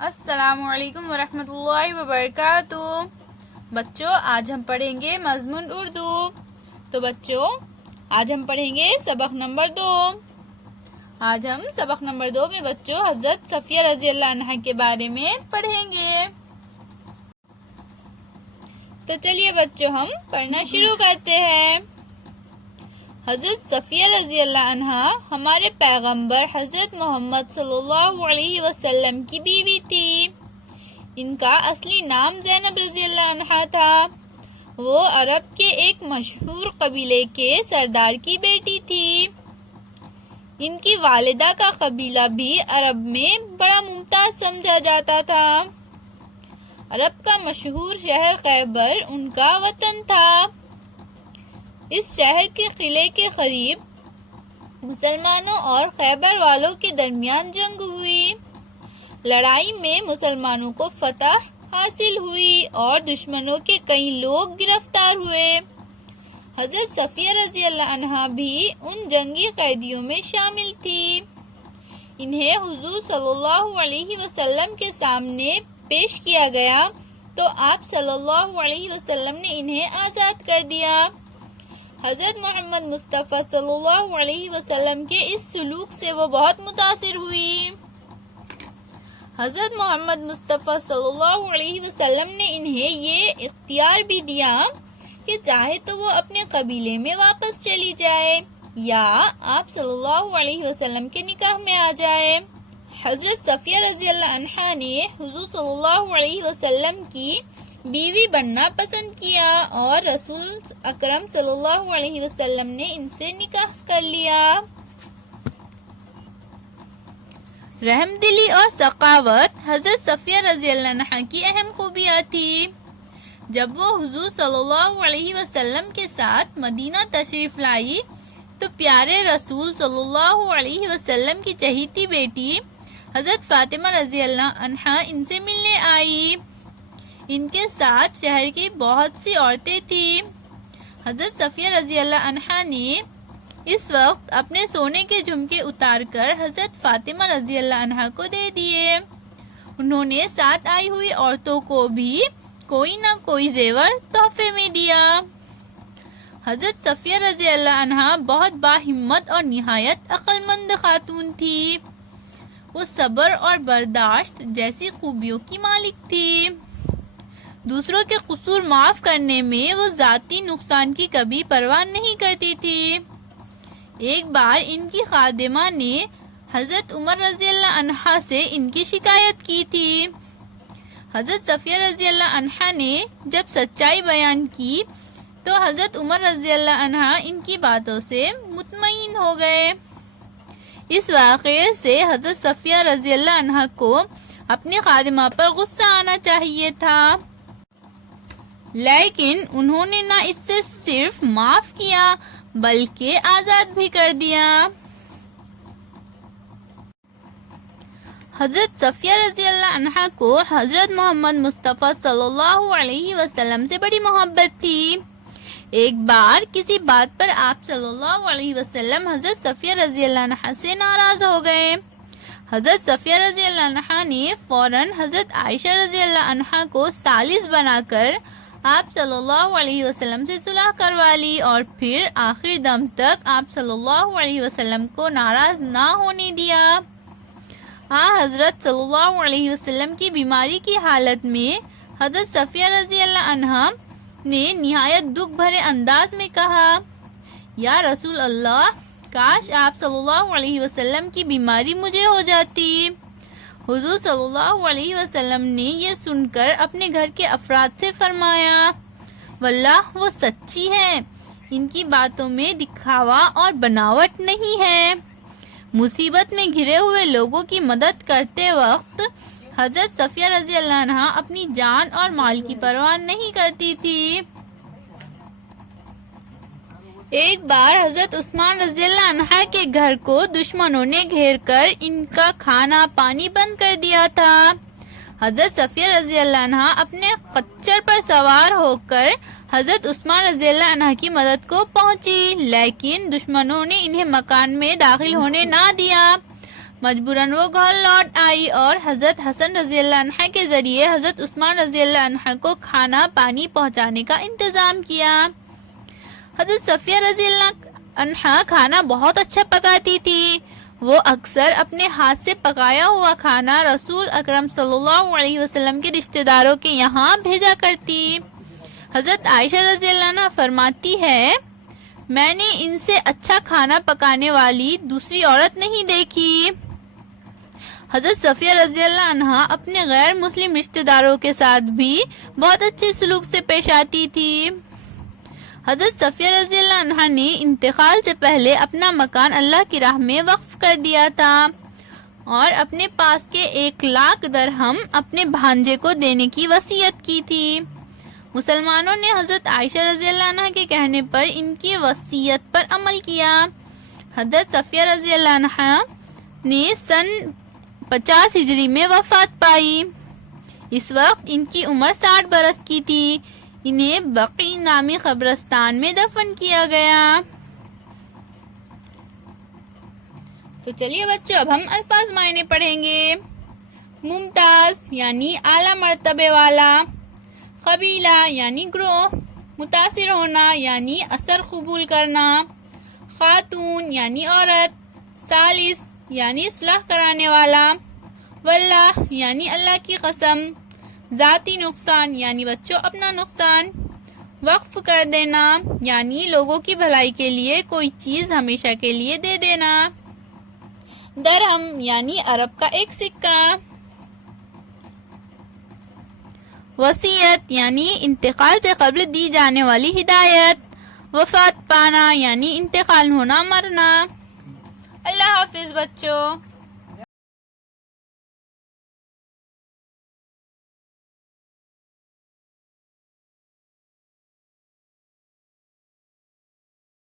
السلام علیکم ورحمۃ اللہ وبرکاتہ۔ بچوں آج ہم پڑھیں گے مضمون اردو۔ تو بچوں آج ہم پڑھیں گے سبق نمبر 2۔ آج ہم سبق نمبر 2 میں بچوں حضرت صفیہ رضی اللہ عنہا کے بارے میں پڑھیں گے۔ تو چلیے بچوں ہم پڑھنا شروع کرتے ہیں۔ حضرت صفیہ رضی اللہ عنہا ہمارے پیغمبر حضرت محمد صلی اللہ علیہ وسلم کی بیوی تھی۔ ان کا اصلی نام زینب رضی اللہ عنہا تھا۔ وہ عرب کے ایک مشہور قبیلے کے سردار کی بیٹی تھی۔ ان کی والدہ کا قبیلہ بھی عرب میں بڑا ممتاز سمجھا جاتا تھا۔ عرب کا مشہور شہر خیبر ان کا وطن تھا۔ اس شہر کے قلعے کے قریب مسلمانوں اور خیبر والوں کے درمیان جنگ ہوئی۔ لڑائی میں مسلمانوں کو فتح حاصل ہوئی اور دشمنوں کے کئی لوگ گرفتار ہوئے۔ حضرت صفیہ رضی اللہ عنہا بھی ان جنگی قیدیوں میں شامل تھی۔ انہیں حضور صلی اللہ علیہ وسلم کے سامنے پیش کیا گیا تو آپ صلی اللہ علیہ وسلم نے انہیں آزاد کر دیا۔ حضرت محمد مصطفیٰ صلی اللہ علیہ وسلم کے اس سلوک سے وہ بہت متاثر ہوئی۔ حضرت محمد مصطفیٰ صلی اللہ علیہ وسلم نے انہیں یہ اختیار بھی دیا کہ چاہے تو وہ اپنے قبیلے میں واپس چلی جائے یا آپ صلی اللہ علیہ وسلم کے نکاح میں آ جائے۔ حضرت صفیہ رضی اللہ عنہا نے حضور صلی اللہ علیہ وسلم کی بیوی بننا پسند کیا اور رسول اکرم صلی اللہ علیہ وسلم نے ان سے نکاح کر لیا۔ رحم دلی اور سخاوت حضرت صفیہ رضی اللہ عنہا کی اہم خوبیاں تھی۔ جب وہ حضور صلی اللہ علیہ وسلم کے ساتھ مدینہ تشریف لائی تو پیارے رسول صلی اللہ علیہ وسلم کی چہیتی بیٹی حضرت فاطمہ رضی اللہ عنہا ان سے ملنے آئی۔ ان کے ساتھ شہر کی بہت سی عورتیں تھیں۔ حضرت صفیہ رضی اللہ عنہا نے اس وقت اپنے سونے کے جھمکے اتار کر حضرت فاطمہ رضی اللہ عنہا کو دے دیے۔ انہوں نے ساتھ آئی ہوئی عورتوں کو بھی کوئی نہ کوئی زیور تحفے میں دیا۔ حضرت صفیہ رضی اللہ عنہا بہت باہمت اور نہایت عقل مند خاتون تھی۔ وہ صبر اور برداشت جیسی خوبیوں کی مالک تھی۔ دوسروں کے قصور معاف کرنے میں وہ ذاتی نقصان کی کبھی پرواہ نہیں کرتی تھی۔ ایک بار ان کی خادمہ نے حضرت عمر رضی اللہ عنہا سے ان کی شکایت کی تھی۔ حضرت صفیہ رضی اللہ عنہا نے جب سچائی بیان کی تو حضرت عمر رضی اللہ عنہا ان کی باتوں سے مطمئن ہو گئے۔ اس واقعے سے حضرت صفیہ رضی اللہ عنہا کو اپنی خادمہ پر غصہ آنا چاہیے تھا، لیکن انہوں نے نہ اس سے صرف معاف کیا بلکہ آزاد بھی کر دیا۔ حضرت صفیہ رضی اللہ عنہا کو حضرت محمد مصطفیٰ صلی اللہ علیہ وسلم سے بڑی محبت تھی۔ ایک بار کسی بات پر آپ صلی اللہ علیہ وسلم حضرت صفیہ رضی اللہ عنہا سے ناراض ہو گئے۔ حضرت صفیہ رضی اللہ عنہا نے فوراً حضرت عائشہ رضی اللہ عنہا کو ثالث بنا کر آپ صلی اللہ علیہ وسلم سے صلح کروا لی اور پھر آخر دم تک آپ صلی اللہ علیہ وسلم کو ناراض نہ ہونے دیا۔ حضرت صلی اللہ علیہ وسلم کی بیماری کی حالت میں حضرت صفیہ رضی اللہ عنہا نے نہایت دکھ بھرے انداز میں کہا، یا رسول اللہ، کاش آپ صلی اللہ علیہ وسلم کی بیماری مجھے ہو جاتی۔ حضور صلی اللہ علیہ وسلم نے یہ سن کر اپنے گھر کے افراد سے فرمایا، واللہ وہ سچی ہے، ان کی باتوں میں دکھاوا اور بناوٹ نہیں ہے۔ مصیبت میں گھرے ہوئے لوگوں کی مدد کرتے وقت حضرت صفیہ رضی اللہ عنہا اپنی جان اور مال کی پرواہ نہیں کرتی تھی۔ ایک بار حضرت عثمان رضی اللہ عنہ کے گھر کو دشمنوں نے گھیر کر ان کا کھانا پانی بند کر دیا تھا۔ حضرت صفیہ رضی اللہ عنہ اپنے خچر پر سوار ہو کر حضرت عثمان رضی اللہ عنہ کی مدد کو پہنچی، لیکن دشمنوں نے انہیں مکان میں داخل ہونے نہ دیا۔ مجبوراً وہ گھر لوٹ آئی اور حضرت حسن رضی اللہ عنہ کے ذریعے حضرت عثمان رضی اللہ عنہ کو کھانا پانی پہنچانے کا انتظام کیا۔ حضرت صفیہ رضی اللہ عنہ کھانا بہت اچھا پکاتی تھی۔ وہ اکثر اپنے ہاتھ سے پکایا ہوا کھانا رسول اکرم صلی اللہ علیہ وسلم کے رشتہ داروں کے یہاں بھیجا کرتی۔ حضرت عائشہ رضی اللہ عنہ فرماتی ہے، میں نے ان سے اچھا کھانا پکانے والی دوسری عورت نہیں دیکھی۔ حضرت صفیہ رضی اللہ عنہ اپنے غیر مسلم رشتہ داروں کے ساتھ بھی بہت اچھے سلوک سے پیش آتی تھی۔ حضرت صفیہ رضی اللہ عنہ نے انتقال سے پہلے اپنا مکان اللہ کی راہ میں وقف کر دیا تھا اور اپنے پاس کے 1,00,000 درہم اپنے بھانجے کو دینے کی وصیت کی تھی۔ مسلمانوں نے حضرت عائشہ رضی اللہ عنہ کے کہنے پر ان کی وصیت پر عمل کیا۔ حضرت صفیہ رضی اللہ عنہ نے سن 50 ہجری میں وفات پائی۔ اس وقت ان کی عمر 60 برس کی تھی۔ انہیں بقیع نامی قبرستان میں دفن کیا گیا۔ تو چلیے بچوں، اب ہم الفاظ معنی پڑھیں گے۔ ممتاز یعنی اعلیٰ مرتبے والا، قبیلہ یعنی گروہ، متاثر ہونا یعنی اثر قبول کرنا، خاتون یعنی عورت، ثالث یعنی صلح کرانے والا، واللہ یعنی اللہ کی قسم، ذاتی نقصان یعنی بچوں اپنا نقصان، وقف کر دینا یعنی لوگوں کی بھلائی کے لیے کوئی چیز ہمیشہ کے لیے دے دینا، درہم یعنی عرب کا ایک سکہ، وصیت یعنی انتقال سے قبل دی جانے والی ہدایت، وفات پانا یعنی انتقال ہونا، مرنا۔ اللہ حافظ بچوں۔